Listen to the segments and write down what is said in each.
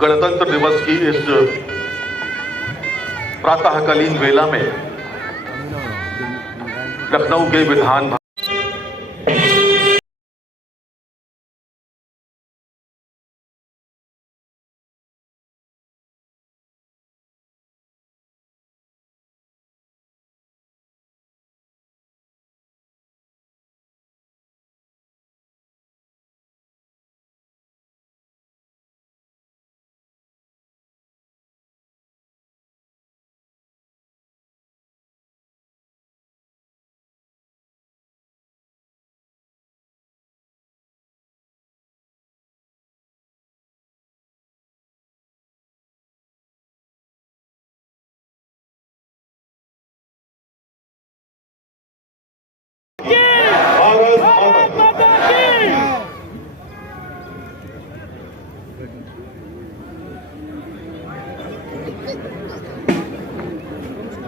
गणतंत्र दिवस की इस प्रातःकालीन वेला में लखनऊ के विधान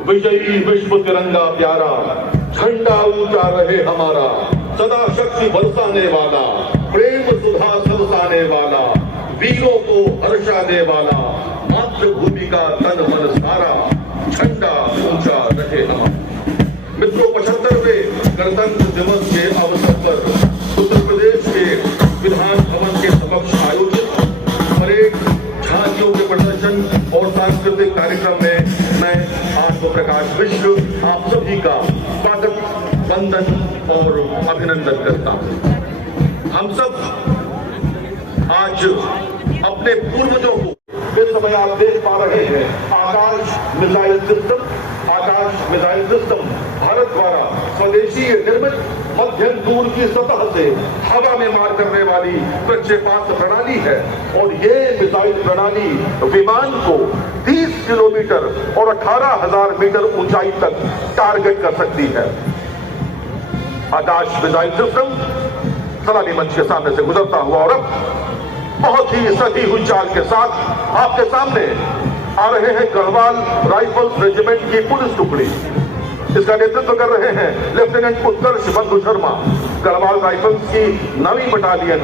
विजयी विश्व तिरंगा प्यारा, झंडा ऊंचा रहे हमारा, सदा शक्ति बरसाने वाला, प्रेम सुधा सरसाने वाला, वीरों को हर्षाने वाला, मातृभूमि का तन मन सारा, झंडा ऊंचा रहे हमारा। मित्रों, 75वें गणतंत्र दिवस के अवसर पर उत्तर प्रदेश के विधान भवन के समक्ष आयोजित परेड, झांकियों के प्रदर्शन और सांस्कृतिक कार्यक्रम में मैं आत्म प्रकाश मिश्र आप सभी का स्वागत, वंदन और अभिनंदन करता हूं। हम सब आज अपने पूर्वजों को इस समय आप देख पा रहे हैं, आकाश मिसाइल सिस्टम भारत द्वारा स्वदेशी निर्मित मध्यम दूर की सतह से हवा में मार करने वाली प्रक्षेपास्त्र प्रणाली है और ये मिसाइल प्रणाली विमान को 30 किलोमीटर और 18,000 मीटर ऊंचाई तक टारगेट कर सकती है। आकाश मिसाइल सिस्टम सलामी मंच के सामने से गुजरता हुआ और अब बहुत ही सधी हुई चाल के साथ आपके सामने आ रहे हैं गढ़वाल राइफल्स रेजिमेंट की पुलिस टुकड़ी। इसका नेतृत्व कर रहे हैं लेफ्टिनेंट उत्कर्ष बंधु शर्मा। गढ़वाल राइफल्स की 9वीं बटालियन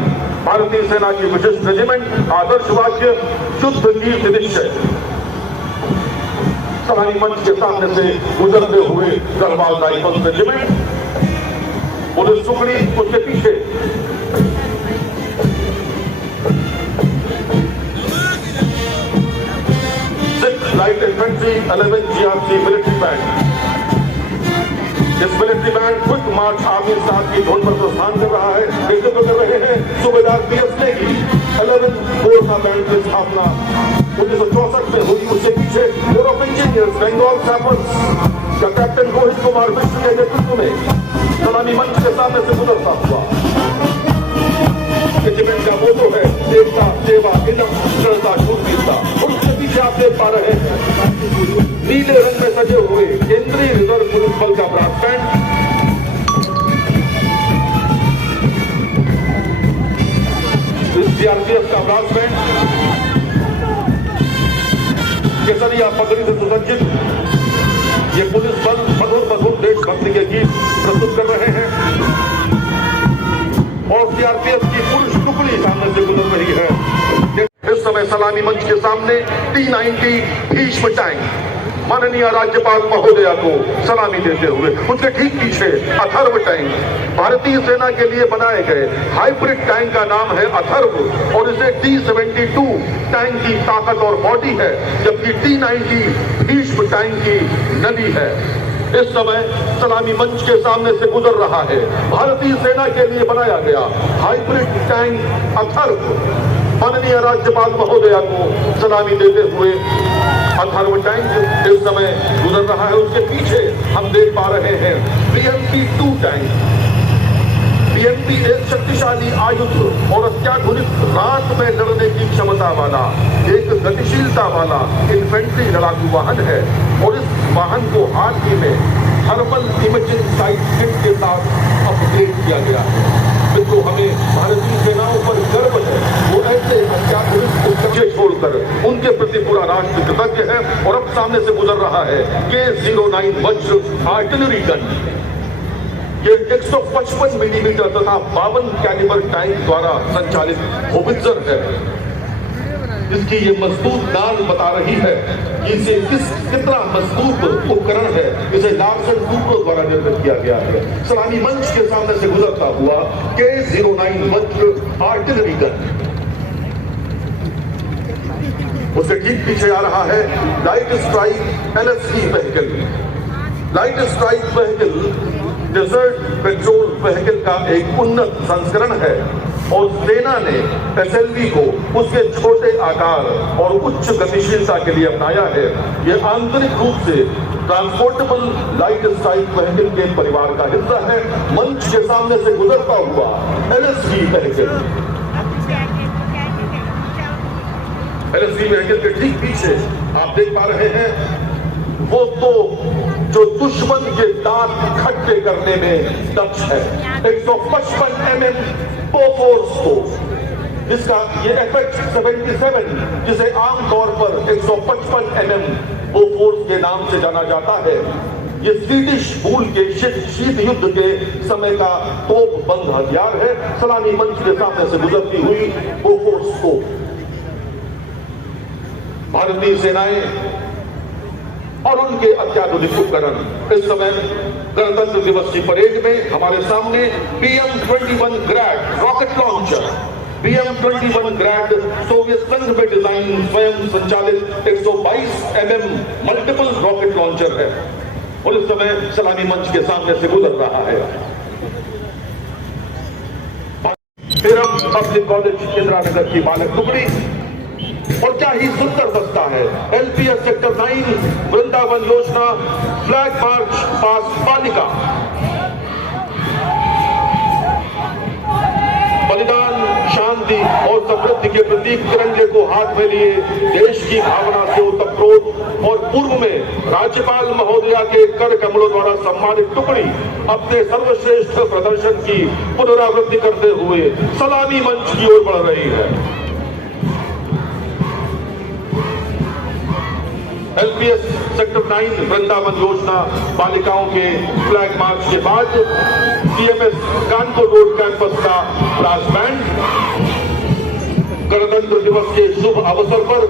भारतीय सेना की विशिष्ट रेजिमेंट आदर्श वाक्य शुद्ध कीर्ति निश्चय। सलामी मंच के सामने से गुजरते हुए गढ़वाल राइफल्स रेजिमेंट पुलिस टुकड़ी, उसके पीछे light infantry 11 GRC military band. इस मिलिट्री बैंड क्विक मार्च आर्मी स्टार की धुन पर प्रस्थान कर रहा है। नेतृत्व कर रहे हैं सूबेदार PS नेगी। 11 कोर बैंड की स्थापना 1964 में हुई। उसके पीछे corps of engineers Bengal sappers का कैप्टन रोहित कुमार मिश्र के नेतृत्व में सलामी मंच के सामने से गुजरता हुआ। रेजिमेंट का मोटो है देवता सेवा इनम दृढ़ता शूरवीरता। उसके पीछे आप देख पा रहे हैं नीले रंग में सजे हुए केंद्रीय रिजर्व पुलिस बल का ब्रास बैंड। CRPF का ब्रास बैंड केसरिया पगड़ी से सुसज्जित ये पुलिस बल मधुर मधुर देशभक्ति के गीत प्रस्तुत कर रहे हैं और CRPF की पुलिस टुकड़ी सामने से गुजर रही है। इस समय सलामी मंच के सामने T-90 भीष्म टैंक माननीय राज्यपाल महोदया को सलामी देते हुए, उनके ठीक पीछे अथर्व टैंक भारतीय सेना के लिए बनाए गए हाइब्रिड टैंक का नाम है अथर्व और इसे T-72 टैंक की ताकत और बॉडी है, जबकि T-90 भीष्म टैंक की नली है। इस समय सलामी मंच के सामने से गुजर रहा है भारतीय सेना के लिए बनाया गया हाइब्रिड टैंक अथर्व। माननीय राज्यपाल महोदया को सलामी देते हुए अथर्व टैंक इस समय गुजर रहा है। उसके पीछे हम देख पा रहे हैं BMP-2 टैंक। BMP एक शक्तिशाली आयुध और अत्याधुनिक रात में लड़ने की क्षमता वाला एक गतिशीलता वाला इन्फेंट्री लड़ाकू वाहन है और इस वाहन को हाल ही में थर्मल इमेजिंग साइट किट के साथ अपग्रेड किया गया है। मित्रों, हमें भारतीय सेनाओं पर गर्व है है K09 वज्र आर्टिलरी गन। ये 155 मिलीमीटर तथा 52 कैलिबर टैंक द्वारा संचालित होवित्जर है। इसकी ये मजबूत नाल बता रही है कि इसे कितना मजबूत उपकरण है। इसे लार्सन टूब्रो द्वारा निर्मित किया गया है। सलामी मंच के सामने से गुजरता हुआ K09 वज्र आर्टिलरी गन। उसके ठीक पीछे आ रहा है light strike LSV vehicle. Light strike vehicle desert patrol vehicle का एक उन्नत संस्करण है और सेना ने SLV को उसके छोटे आकार और उच्च गतिशीलता के लिए अपनाया है। यह आंतरिक रूप से ट्रांसपोर्टेबल लाइट स्ट्राइक व्हीकल के परिवार का हिस्सा है। मंच के सामने से गुजरता हुआ LSV व्हीकल। LSV व्हीकल के ठीक पीछे आप देख पा रहे हैं वो तो जो दुश्मन के दांत खट्टे करने में दक्ष है। 155 mm बोफोर्स को, जिसका ये FX-77 जिसे आमतौर पर 155 mm बोफोर्स के नाम से जाना जाता है, ये स्वीडिश मूल के शीत युद्ध के समय का तोप बंद हथियार है। सलामी मंच के सामने से गुजरती हुई बोफोर्स को भारतीय सेनाएं और उनके अत्याधुनिक उपकरण इस समय गणतंत्र दिवस की परेड में हमारे सामने BM-21 Grad rocket launcher. BM-21 Grad Soviet संघ में डिजाइन स्वयं संचालित 122 mm मल्टीपल रॉकेट लॉन्चर है और इस समय सलामी मंच के सामने से गुजर रहा है। पब्लिक कॉलेज इंदिरा नगर की बालक टुकड़ी और क्या ही सुंदर दस्ता है। LPS सेक्टर 9 वृंदावन योजना फ्लैग मार्च पास बालिका। बलिदान, शांति और समृद्धि के प्रतीक तिरंगे को हाथ में लिए देश की भावना से ओतप्रोत और पूर्व में राज्यपाल महोदया के कर कमलों द्वारा सम्मानित टुकड़ी अपने सर्वश्रेष्ठ प्रदर्शन की पुनरावृत्ति करते हुए सलामी मंच की ओर बढ़ रही है। LPS सेक्टर 9 वृंदावन योजना बालिकाओं के फ्लैग मार्च के बाद TMS कानपुर रोड कैंपस का ब्रास बैंड गणतंत्र दिवस के शुभ अवसर पर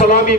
सलामी